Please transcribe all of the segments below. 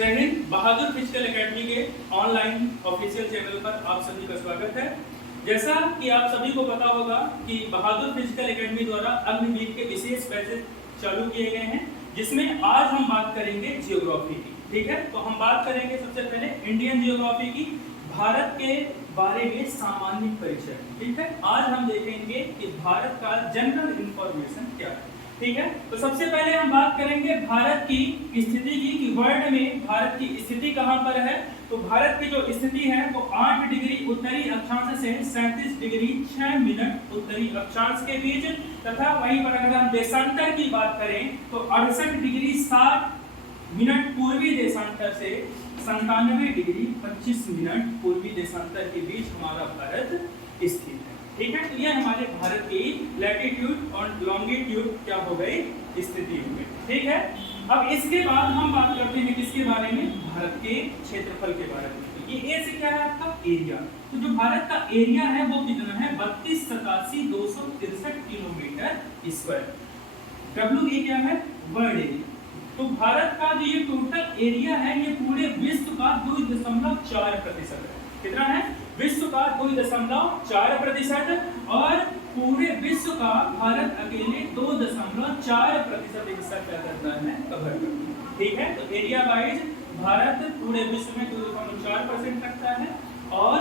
जय हिंद। बहादुर physical academy के online official channel पर आप सभी का स्वागत है। जैसा कि आप सभी को पता होगा कि बहादुर फिजिकल एकेडमी द्वारा अग्निवीर के विशेष बैचेस चालू किए गए हैं, जिसमें आज हम बात करेंगे जियोग्राफी की। ठीक है, तो हम बात करेंगे सबसे पहले इंडियन जियोग्राफी की, भारत के बारे में सामान्य परिचय। ठीक है, आज हम देखेंगे कि भारत का जनरल इंफॉर्मेशन क्या है। ठीक है, तो सबसे पहले हम बात करेंगे भारत की स्थिति की, कि वर्ल्ड में भारत की स्थिति कहां पर है। तो भारत की जो स्थिति है वो 8 डिग्री उत्तरी अक्षांश से 37 डिग्री 6 मिनट उत्तरी अक्षांश के बीच, तथा वहीं पर अगर हम देशांतर की बात करें तो 68 डिग्री 60 मिनट पूर्वी देशांतर से 97 डिग्री 25 मिनट पूर्वी देशांतर के बीच हमारा भारत स्थित है। ठीक है, तो ये हमारे भारत की लैटिट्यूड और लॉन्गिट्यूड क्या हो गई, स्थिति हो गई। ठीक है, अब इसके बाद हम बात करते हैं किसके बारे में, भारत के क्षेत्रफल के बारे में। तो ये ए से क्या है आपका एरिया। तो जो भारत का एरिया है वो कितना है, 32,87,263 किलोमीटर स्क्वायर। डब्ल्यू ए क्या है, वर्ल्ड एरिया। तो भारत का जो ये टोटल एरिया है ये पूरे विश्व का 2.4% है। कितना है, विश्व का 2.4%, और पूरे विश्व का भारत अकेले 2.4% हिस्सा क्या करता है, कवर करता है। ठीक है, तो एरिया वाइज भारत पूरे विश्व में 2.4% रखता है, और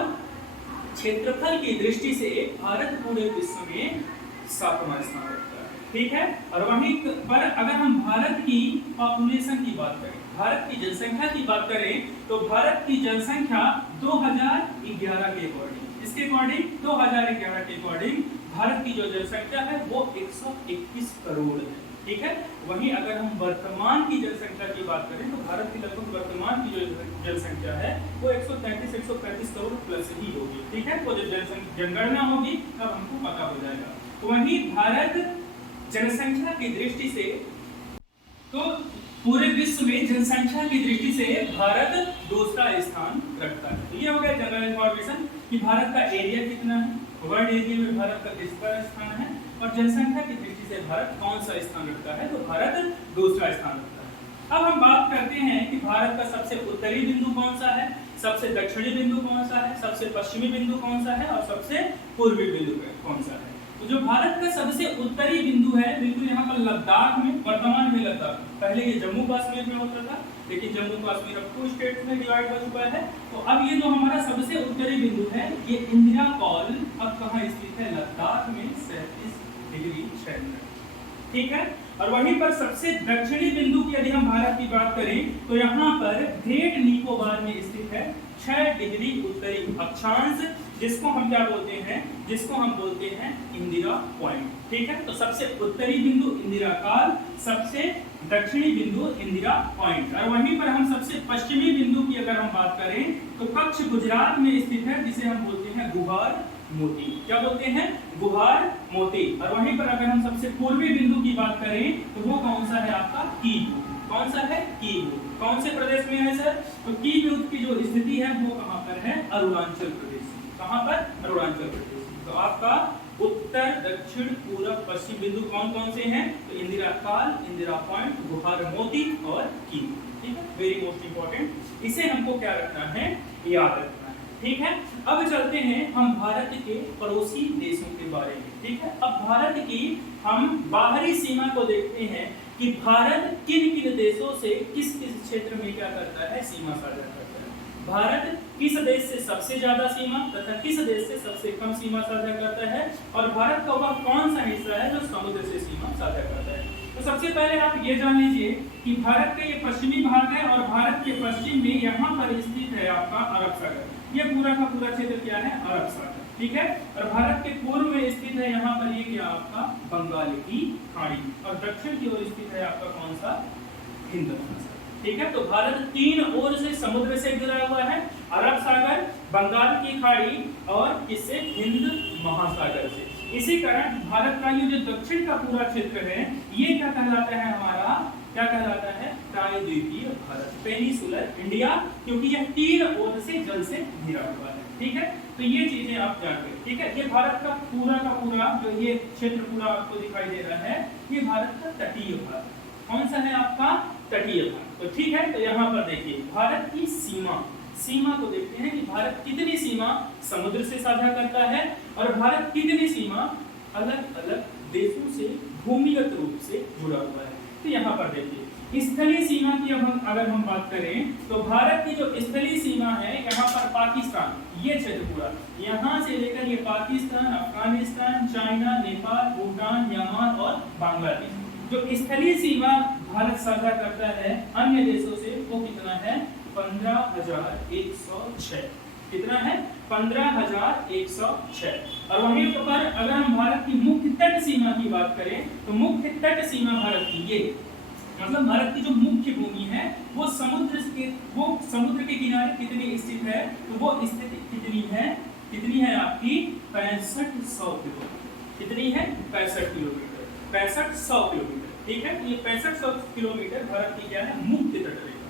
क्षेत्रफल की दृष्टि से भारत पूरे विश्व में 7वां स्थान रखता है। ठीक है, और वहीं पर अगर हम भारत की पॉपुलेशन की बात करें, भारत की जनसंख्या की बात करें, तो भारत की जनसंख्या 2011 के अकॉर्डिंग, इसके अकॉर्डिंग 2011 के अकॉर्डिंग भारत की जो जनसंख्या है वो 121 करोड़ है। ठीक है, वहीं अगर हम वर्तमान की जनसंख्या की बात करें तो भारत की लगभग वर्तमान की जो जनसंख्या है वो 135 करोड़ प्लस ही होगी। ठीक है, वो जब जनगणना होगी तब हमको पता हो जाएगा। तो वहीं भारत जनसंख्या की दृष्टि से, तो पूरे विश्व में जनसंख्या की दृष्टि से भारत दूसरा स्थान रखता है। तो ये हो गया जनरल इंफॉर्मेशन कि भारत का एरिया कितना है, वर्ल्ड एरिया में भारत का किसका स्थान है, और जनसंख्या की दृष्टि से भारत कौन सा स्थान रखता है, तो भारत दूसरा स्थान रखता है। अब हम बात करते हैं कि भारत का सबसे उत्तरी बिंदु कौन सा है, सबसे दक्षिणी बिंदु कौन सा है, सबसे पश्चिमी बिंदु कौन सा है, और सबसे पूर्वी बिंदु कौन सा है। तो जो भारत का सबसे उत्तरी बिंदु है बिल्कुल यहाँ पर लद्दाख में, वर्तमान में लद्दाख, पहले ये जम्मू कश्मीर में होता था, लेकिन जम्मू कश्मीर अब 2 स्टेट में डिवाइड हो चुका है। तो अब ये जो हमारा सबसे उत्तरी बिंदु है ये इंदिरा कॉल अब कहाँ स्थित है, लद्दाख में 37 डिग्री 6 मिनट। ठीक है, और वहीं पर सबसे दक्षिणी बिंदु की यदि हम भारत की बात करें तो यहाँ पर ग्रेट निकोबार में स्थित है 6 डिग्री उत्तरी अक्षांश, जिसको हम क्या बोलते हैं, जिसको हम बोलते हैं इंदिरा पॉइंट। ठीक है, तो सबसे उत्तरी बिंदु इंदिरा काल, सबसे दक्षिणी बिंदु इंदिरा पॉइंट। और वहीं पर हम सबसे पश्चिमी बिंदु की अगर हम बात करें तो कच्छ गुजरात में स्थित है, जिसे हम बोलते हैं गुहार मोती। क्या बोलते हैं, गुहार मोती। और वहीं पर अगर हम सबसे पूर्वी बिंदु की बात करें तो वो कौन सा है आपका, कीबू। कौन सा है, कीबू। कौन से प्रदेश में है सर, तो कीबू की जो स्थिति है वो कहां पर है, अरुणाचल प्रदेश। कहां पर, अरुणाचल प्रदेश। तो आपका उत्तर दक्षिण पूर्व पश्चिम बिंदु कौन कौन से हैं, तो इंदिरा काल, इंदिरा पॉइंट, गुहार मोती और कीबू। ठीक है, वेरी मोस्ट इंपॉर्टेंट, इसे हमको क्या रखना है, याद रखना है। ठीक है, अब चलते हैं हम भारत के पड़ोसी देशों के बारे में। ठीक है, अब भारत की हम बाहरी सीमा को देखते हैं कि भारत किन किन देशों से किस किस क्षेत्र में क्या करता है, सीमा साझा करता है। भारत किस देश से सबसे ज्यादा सीमा तथा किस देश से सबसे कम सीमा साझा करता है, और भारत का वह कौन सा हिस्सा है जो समुद्र से सीमा साझा करता है। तो सबसे पहले आप ये जान लीजिए कि भारत का ये पश्चिमी भाग है, और भारत के पश्चिम में यहाँ पर स्थित है आपका अरब सागर। ये पूरा का पूरा क्षेत्र क्या है, अरब सागर। ठीक है, और भारत के पूर्व में स्थित है यहाँ पर ये क्या आपका बंगाल की खाड़ी, और दक्षिण की ओर स्थित है आपका कौन सा, हिंद महासागर। ठीक है, तो भारत 3 ओर से समुद्र से घिरा हुआ है, अरब सागर, बंगाल की खाड़ी और किससे, हिंद महासागर से। इसी कारण भारत का ये जो दक्षिण का पूरा क्षेत्र है ये क्या कहलाता है, हमारा क्या कहलाता है, प्रायद्वीपीय भारत, पेनिसुलर इंडिया, क्योंकि यह 3 ओर से जल से घिरा हुआ है। ठीक है, तो ये चीजें आप जान गए। ठीक है, ये भारत का पूरा जो ये क्षेत्र पूरा आपको दिखाई दे रहा है, ये भारत का तटीय भाग। कौन सा है आपका, तटीय भाग। तो ठीक है, तो यहाँ पर देखिए भारत की सीमा को देखते हैं कि भारत कितनी सीमा समुद्र से साझा करता है और भारत कितनी सीमा अलग अलग देशों से भूमिगत रूप से जुड़ा हुआ है। तो यहाँ पर देखिए स्थलीय सीमा की अगर हम बात करें तो भारत की जो स्थलीय सीमा है, यहाँ पर पाकिस्तान, ये क्षेत्र पूरा यहाँ से लेकर ये पाकिस्तान, अफगानिस्तान, चाइना, नेपाल, भूटान, म्यांमार और बांग्लादेश, जो स्थलीय सीमा भारत साझा करता है अन्य देशों से, वो कितना है 15,106। कितना है 15,106। और वहीं पर अगर हम भारत की मुख्य तट सीमा की बात करें तो मुख्य तट सीमा भारत की ये, मतलब भारत की जो मुख्य भूमि है वो समुद्र के किनारे कितनी स्थित है, तो वो स्थिति कितनी है आपकी 6500 किलोमीटर। कितनी है 65 किलोमीटर, 6500 किलोमीटर। ठीक है, ये 6500 किलोमीटर भारत की क्या है मुख्य तट रेखा।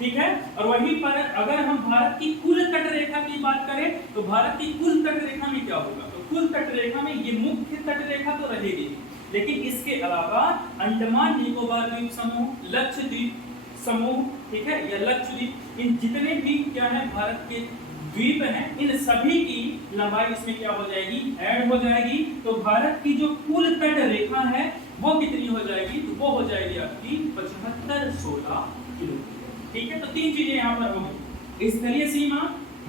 ठीक है, और वहीं पर अगर हम भारत की कुल तट रेखा की बात करें तो भारत की कुल तट रेखा में क्या होगा, तो कुल तट रेखा में ये मुख्य तट रेखा तो रहेगी, लेकिन इसके अलावा अंडमान निकोबार द्वीप समूह, लक्षद्वीप समूह, ठीक है, या लक्षद्वीप, इन जितने भी क्या है भारत के द्वीप हैं, इन सभी की लंबाई इसमें क्या हो जाएगी, ऐड हो जाएगी। तो भारत की जो कुल तट रेखा है वो कितनी हो जाएगी, तो वो हो जाएगी आपकी 7516 किलोमीटर। ठीक है, तो तीन चीजें यहाँ पर होंगी, स्थलीय सीमा,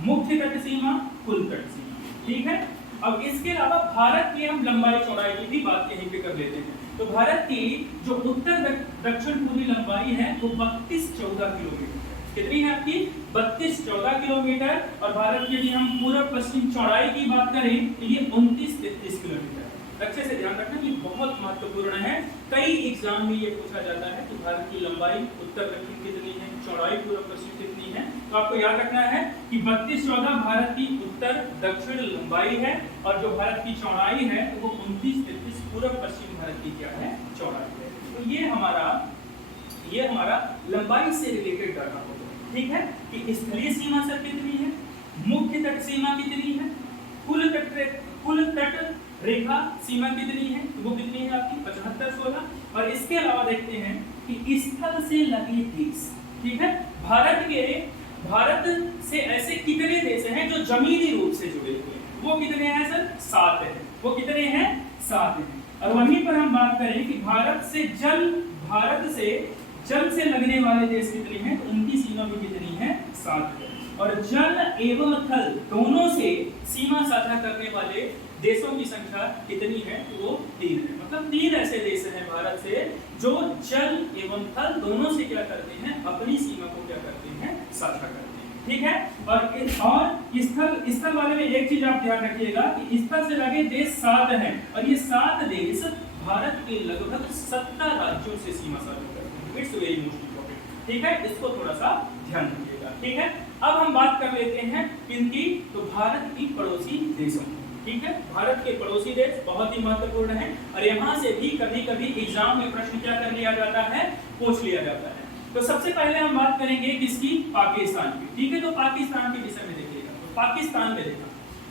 मुख्य तट सीमा, कुल तट सीमा। ठीक है, अब इसके अलावा भारत की हम लंबाई चौड़ाई की भी बात यहीं पे कर लेते हैं। तो भारत की जो उत्तर दक्षिण पूर्वी लंबाई है वो 3214 किलोमीटर। कितनी है आपकी 3214 किलोमीटर। और भारत की यदि हम पूर्व पश्चिम चौड़ाई की बात करें तो ये 2933 किलोमीटर। अच्छे से ध्यान रखना, ये बहुत महत्वपूर्ण है, कई एग्जाम में ये पूछा जाता है कि भारत की लंबाई उत्तर दक्षिण कितनी है, चौड़ाई पूर्व पश्चिम कितनी है। तो आपको याद रखना है कि 3214 भारत की उत्तर दक्षिण लंबाई है और जो भारत की चौड़ाई है तो वो 2933 पूर्व पश्चिम भारत की क्या है चौड़ाई है। तो ये हमारा लंबाई से रिलेटेड डाटा होगा। ठीक है, कि स्थलीय सीमा सर कितनी है, मुख्य तट सीमा कितनी है, कुल तट रेखा सीमा कितनी है, तो वो कितनी है आपकी 7516। और इसके अलावा देखते हैं कि स्थल से लगे देश। ठीक है, भारत से ऐसे कितने देश हैं जो जमीनी रूप से जुड़े हुए हैं, वो कितने हैं सर 7 हैं। वो कितने हैं 7 हैं। और वहीं पर हम बात करें कि भारत से जल से लगने वाले देश कितने हैं, तो उनकी सीमा भी कितनी है 7 है। और जल एवं थल दोनों से सीमा साझा करने वाले देशों की संख्या कितनी है, तो वो 3 है। मतलब 3 ऐसे देश हैं भारत से जो जल एवं थल दोनों से क्या करते हैं, अपनी सीमा को क्या करते हैं साझा करते हैं। ठीक है, और स्थल वाले में एक चीज आप ध्यान रखिएगा कि स्थल से लगे देश 7 हैं और ये 7 देश भारत के लगभग 70 राज्यों से सीमा साझा करते हैं। It's very most important. ठीक है, इसको थोड़ा सा ध्यान रखिएगा। ठीक है, अब हम बात कर लेते हैं किनकी, तो भारत की पड़ोसी देशों। ठीक है, भारत के पड़ोसी देश बहुत ही महत्वपूर्ण है और यहाँ से भी कभी कभी एग्जाम में प्रश्न क्या कर लिया जाता है, पूछ लिया जाता है। तो सबसे पहले हम बात करेंगे किसकी, पाकिस्तान की। ठीक है, तो पाकिस्तान के विषय में देखिएगा। तो पाकिस्तान में देखा,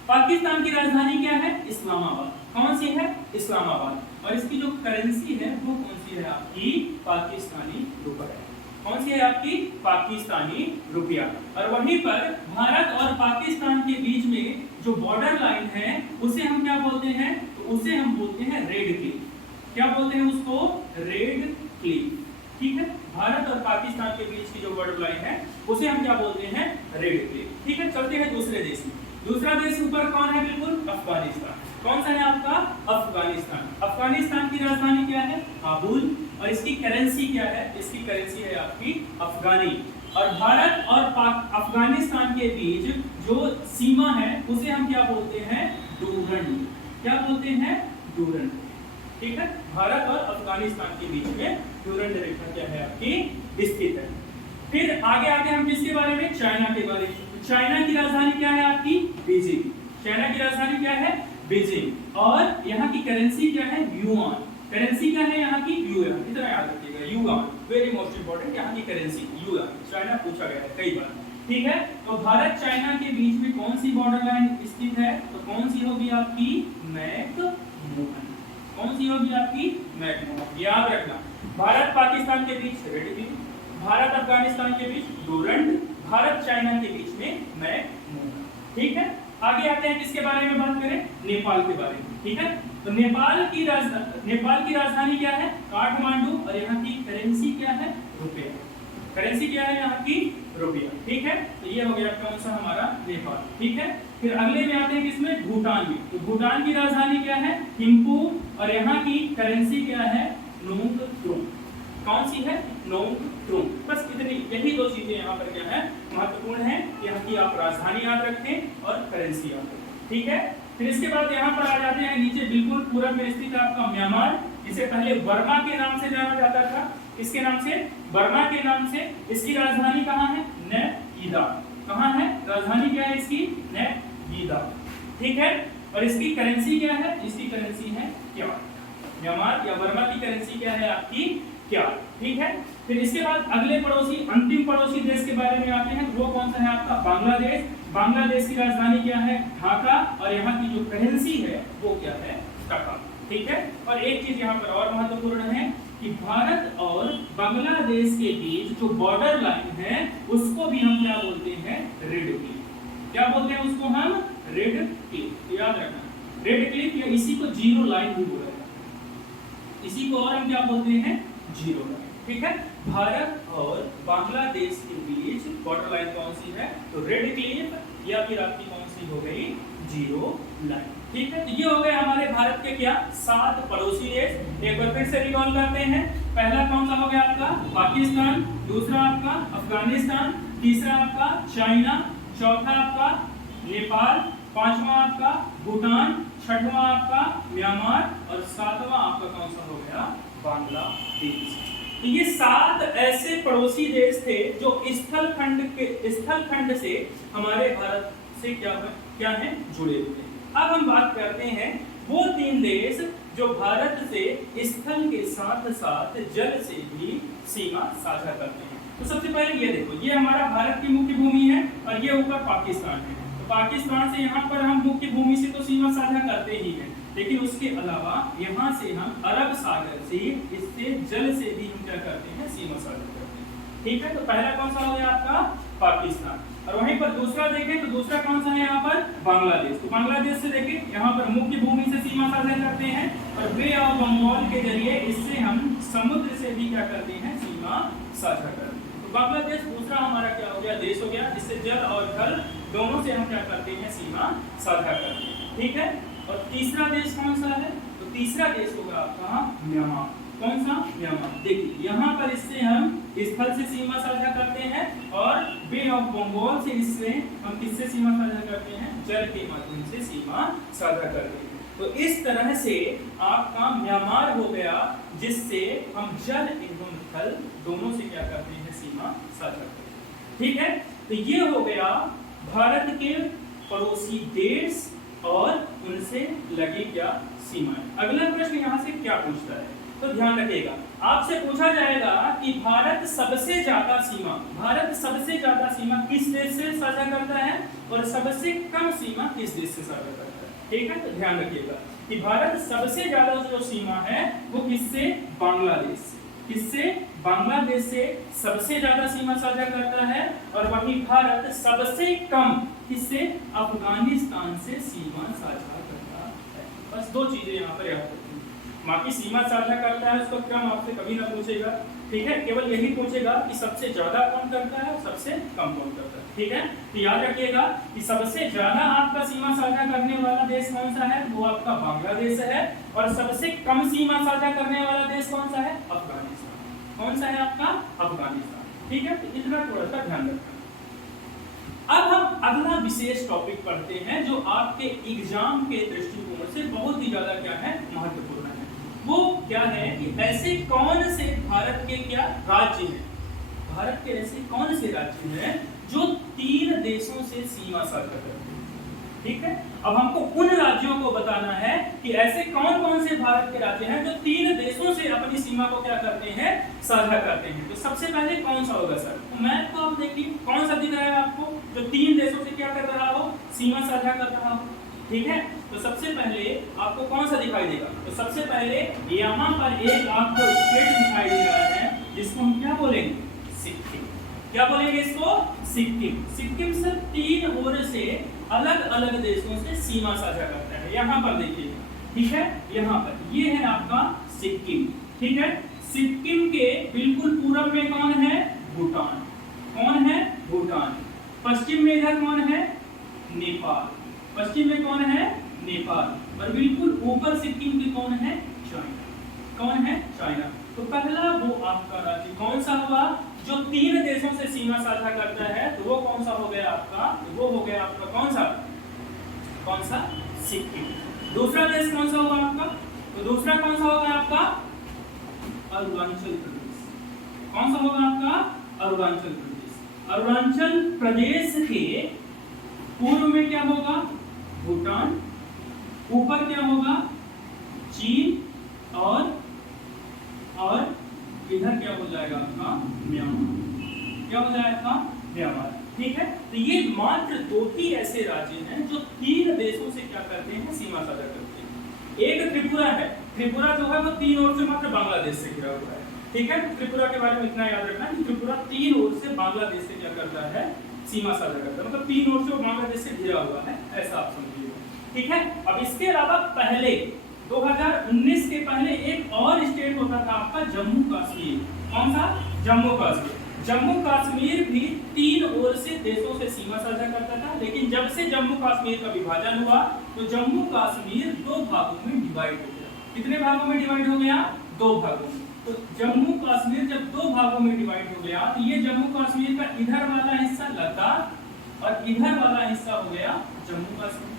पाकिस्तान की राजधानी क्या है, इस्लामाबाद। कौन सी है, इस्लामाबाद। और इसकी जो करेंसी है वो कौन सी है आपकी, पाकिस्तानी रुपया। कौन सी है आपकी, पाकिस्तानी रुपया। और वहीं पर भारत और पाकिस्तान के बीच में जो बॉर्डर लाइन है उसे हम क्या बोलते हैं, तो उसे हम बोलते हैं रेड क्लिफ। क्या बोलते हैं उसको, रेड क्लिफ। ठीक है, भारत और पाकिस्तान के बीच की जो बॉर्डर लाइन है उसे हम क्या बोलते हैं, रेड क्लिफ। ठीक है, चलते हैं दूसरे देश में। दूसरा देश ऊपर कौन है, बिल्कुल अफगानिस्तान। कौन सा है आपका, अफगानिस्तान। अफगानिस्तान की राजधानी क्या है, काबुल। और इसकी करेंसी क्या है, इसकी करेंसी है आपकी अफगानी। और भारत और अफगानिस्तान के बीच जो सीमा है उसे हम क्या बोलते हैं, डूरंड। क्या बोलते हैं, डूरंड। ठीक है, भारत और अफगानिस्तान के बीच में डूरंड रेखा क्या है आपकी स्थित है। फिर आगे आते हम किसके बारे में, चाइना के बारे में। चाइना की राजधानी क्या है आपकी, बीजिंग। चाइना की राजधानी क्या है, बीजिंग। और यहाँ की करेंसी क्या है, युआन। करेंसी क्या है यहाँ की, युआन। इतना याद रखिएगा, युआन वेरी मोस्ट इंपॉर्टेंट, यहाँ की करेंसी युआन। चाइना पूछा गया है कई बार। ठीक है, तो भारत चाइना के बीच में कौन सी बॉर्डर लाइन स्थित है, तो कौन सी होगी आपकी, मैकमोहन। कौन सी होगी आपकी, मैकमोहन। याद रखना, भारत पाकिस्तान के बीच रेड क्लिफ, भारत अफगानिस्तान के बीच डोरंड, भारत चाइना के बीच में मैकमोहन। ठीक है, आगे आते हैं किसके बारे में बात करें, नेपाल के बारे में। ठीक है, तो नेपाल की राजधानी क्या है, काठमांडू, और यहाँ की करेंसी क्या है, रुपया। करेंसी क्या है यहाँ की, रुपया। ठीक है, तो ये हो गया कौन सा हमारा नेपाल। ठीक है, फिर अगले में आते हैं किसमें, भूटान में। तो भूटान की राजधानी क्या है, थिम्पू, और यहाँ की करेंसी क्या है, नोंगट्रुंग। कौन सी है, नोंगट्रुंग। बस इतनी, यही दो चीजें यहाँ पर क्या है महत्वपूर्ण है, यहाँ की आप राजधानी याद रखें और करेंसी याद रखें। ठीक है, फिर इसके बाद यहाँ पर आ जाते हैं नीचे बिल्कुल पूरब में स्थित आपका म्यांमार, जिसे पहले बर्मा के नाम से जाना जाता था। इसके नाम से, बर्मा के नाम से। इसकी राजधानी कहाँ है, नैपयिदा। कहाँ है, राजधानी क्या है इसकी, नैपयिदा। ठीक है, और इसकी करेंसी क्या है, इसकी करेंसी है क्याट। म्यांमार या बर्मा की करेंसी क्या है आपकी, क्याट। ठीक है, फिर इसके बाद अगले पड़ोसी, अंतिम पड़ोसी देश के बारे में आते हैं। वो कौन सा है आपका, बांग्लादेश। बांग्लादेश की राजधानी क्या है, ढाका, और यहाँ की जो करेंसी है वो क्या है, टका। ठीक है, और एक चीज यहाँ पर और महत्वपूर्ण है कि भारत और बांग्लादेश के बीच जो बॉर्डर लाइन है उसको भी हम क्या बोलते हैं, रेड क्लिफ। क्या बोलते हैं उसको हम, रेड क्लिफ। याद रखना, रेड क्लिफ, या इसी को जीरो लाइन भी बोला जाता है। इसी को और हम क्या बोलते हैं, जीरो लाइन। ठीक है, भारत और बांग्लादेश के बीच बॉर्डर लाइन कौन सी है, तो रेड क्लिफ, या फिर आपकी कौन सी हो गई, जीरो लाइन। ठीक है, तो ये हो गए हमारे भारत के क्या 7 पड़ोसी देश। एक बार फिर से रिकॉल करते हैं। पहला कौन सा हो गया आपका, पाकिस्तान। दूसरा आपका अफगानिस्तान। तीसरा आपका चाइना। चौथा आपका नेपाल। पांचवा आपका भूटान। छठवां आपका म्यांमार, और सातवां आपका कौन सा हो गया, बांग्लादेश। तो ये 7 ऐसे पड़ोसी देश थे जो स्थलखंड से हमारे भारत से क्या है, जुड़े हुए हैं। अब हम बात करते हैं वो 3 देश जो भारत से स्थल के साथ साथ जल से भी सीमा साझा करते हैं। तो सबसे पहले ये देखो, ये हमारा भारत की मुख्य भूमि है, और ये ऊपर पाकिस्तान है। तो पाकिस्तान से यहाँ पर हम मुख्य भूमि से तो सीमा साझा करते ही हैं, लेकिन उसके अलावा यहाँ से हम अरब सागर से, इससे जल से भी हम क्या करते हैं, सीमा साझा करते हैं। ठीक है, तो पहला कौन सा हो गया आपका, पाकिस्तान। और वहीं पर दूसरा देखें तो दूसरा कौन सा है यहाँ पर, बांग्लादेश। तो बांग्लादेश से देखें, यहाँ पर मुख्य भूमि से सीमा साझा करते हैं, और बे ऑफ बंगाल के जरिए इससे हम समुद्र से भी क्या करते हैं, सीमा साझा करते हैं। तो बांग्लादेश दूसरा हमारा क्या हो गया, देश हो गया, जिससे जल और थल दोनों से हम क्या करते हैं, सीमा साझा करते हैं। ठीक है, और तीसरा देश कौन सा है, तो तीसरा देश होगा आपका म्यांमार। कौन सा, म्यांमार। देखिए यहाँ पर इससे हम स्थल से सीमा साझा करते हैं, और बे ऑफ बंगाल से इससे हम किससे सीमा साझा करते हैं, जल के माध्यम से सीमा साझा करते हैं। तो इस तरह से आपका म्यांमार हो गया, जिससे हम जल एवं थल दोनों से क्या करते हैं, सीमा साझा करते हैं। ठीक है, तो ये हो गया भारत के पड़ोसी देश और उनसे लगी क्या सीमाएं। अगला प्रश्न यहाँ से क्या पूछता है, तो ध्यान रखिएगा, आपसे पूछा जाएगा कि भारत सबसे ज्यादा सीमा किस देश से साझा करता है, और सबसे कम सीमा किस देश से साझा करता है। ठीक है, तो ध्यान रखिएगा कि भारत सबसे ज्यादा जो सीमा है वो किससे, बांग्लादेश से। किससे, बांग्लादेश से सबसे ज्यादा सीमा साझा करता है, और वहीं भारत सबसे कम किससे, अफगानिस्तान से सीमा साझा करता है। बस 2 चीजें यहाँ पर याद रखिए। बाकी सीमा साझा करता है उसका क्रम आपसे कभी ना पूछेगा। ठीक है, केवल यही पूछेगा कि सबसे ज्यादा कौन करता है और सबसे कम कौन करता है। ठीक है, तो याद रखिएगा कि सबसे ज्यादा आपका सीमा साझा करने वाला देश कौन सा है, वो आपका बांग्लादेश है, और सबसे कम सीमा साझा करने वाला देश कौन सा है, अफगानिस्तान। कौन सा है आपका, अफगानिस्तान। ठीक है, तो इतना थोड़ा सा ध्यान रखना। अब हम अगला विशेष टॉपिक पढ़ते हैं जो आपके एग्जाम के दृष्टिकोण से बहुत ही ज्यादा क्या है, महत्वपूर्ण है। वो क्या है कि ऐसे कौन से भारत के क्या राज्य हैं, भारत के ऐसे कौन से राज्य हैं जो 3 देशों से सीमा साझा करते हैं। ठीक है, अब हमको उन राज्यों को बताना है कि ऐसे कौन कौन से भारत के राज्य हैं जो 3 देशों से अपनी सीमा को क्या करते हैं, साझा करते हैं। तो सबसे पहले कौन सा होगा सर, तो मैप को आप देखिए कौन सा दिख रहा है आपको, जो 3 देशों से क्या कर रहा हो, सीमा साझा कर रहा हो। ठीक है, तो सबसे पहले आपको कौन सा दिखाई देगा, तो सबसे पहले यहाँ पर एक आपको स्टेट दिखाई दे रहा है जिसको हम क्या बोलेंगे, सिक्किम। क्या बोलेंगे इसको? सिक्किम। सिक्किम सर 3 ओर से अलग अलग देशों से सीमा साझा करता है। यहाँ पर देखिए, ठीक है, यहाँ पर ये है आपका सिक्किम, ठीक है। सिक्किम के बिल्कुल पूर्व में कौन है? भूटान। कौन है? भूटान। पश्चिम में इधर कौन है? नेपाल। पश्चिम में कौन है? नेपाल। और बिल्कुल ऊपर सिक्किम के कौन है? चाइना। कौन है? चाइना। तो पहला वो आपका राज्य कौन सा हुआ जो 3 देशों से सीमा साझा करता है? तो वो कौन सा हो गया आपका? तो वो हो गया आपका कौन सा? कौन सा? सिक्किम। दूसरा देश कौन सा होगा आपका? तो दूसरा कौन सा होगा आपका? अरुणाचल प्रदेश। कौन सा होगा आपका? अरुणाचल प्रदेश। अरुणाचल प्रदेश के पूर्व में क्या होगा? भूटान। ऊपर क्या होगा? चीन। और इधर क्या हो जाएगा आपका? म्यांमार। क्या हो जाएगा? म्यांमार। ठीक है, तो ये मात्र 2 ही ऐसे राज्य हैं जो 3 देशों से क्या करते हैं? सीमा साझा करते हैं। एक त्रिपुरा है। त्रिपुरा जो है वो 3 ओर से मात्र बांग्लादेश से घिरा हुआ है। ठीक है, त्रिपुरा के बारे में इतना याद रखना कि त्रिपुरा 3 ओर से बांग्लादेश से क्या करता है? सीमा साझा करता है। मतलब 3 ओर से वो बांग्लादेश से घिरा हुआ है, ऐसा आप समझिए। ठीक है, अब इसके अलावा पहले 2019 के पहले एक और स्टेट होता था आपका जम्मू कश्मीर। कौन सा? जम्मू कश्मीर। जम्मू कश्मीर भी 3 ओर से देशों से सीमा साझा करता था, लेकिन जब से जम्मू कश्मीर का विभाजन हुआ तो जम्मू कश्मीर 2 भागों में डिवाइड हो गया। कितने भागों में डिवाइड हो गया? 2 भागों में। तो जम्मू कश्मीर जब 2 भागों में डिवाइड हो गया तो ये जम्मू कश्मीर का इधर वाला हिस्सा लद्दाख और इधर वाला हिस्सा हो गया जम्मू कश्मीर।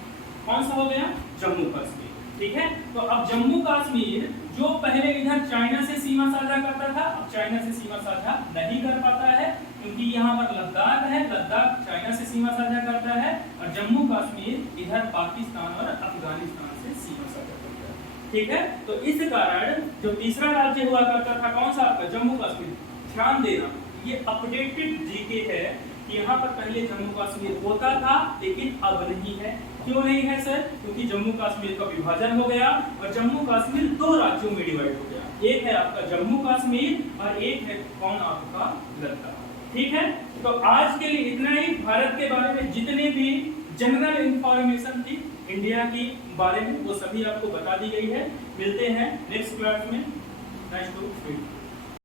कौन सा हो गया? जम्मू कश्मीर। ठीक है, तो अब जम्मू कश्मीर जो पहले इधर चाइना से सीमा साझा करता था, अब चाइना से सीमा साझा नहीं कर पाता है, क्योंकि यहाँ पर लद्दाख है। लद्दाख चाइना से सीमा साझा करता है और जम्मू कश्मीर इधर पाकिस्तान और अफगानिस्तान से सीमा साझा करता है। ठीक है, तो इस कारण जो तीसरा राज्य हुआ करता था कौन सा आपका? जम्मू कश्मीर। ध्यान देना, ये अपडेटेड जीके है कि यहाँ पर पहले जम्मू कश्मीर होता था लेकिन अब नहीं है। क्यों नहीं है सर? क्योंकि जम्मू कश्मीर का विभाजन हो गया और जम्मू कश्मीर 2 राज्यों में डिवाइड हो गया। एक है आपका जम्मू कश्मीर और एक है कौन? आपका लद्दाख। ठीक है, तो आज के लिए इतना ही। भारत के बारे में जितने भी जनरल इंफॉर्मेशन थी इंडिया की बारे में वो सभी आपको बता दी गई है। मिलते हैं नेक्स्ट क्लास में। Nice to meet.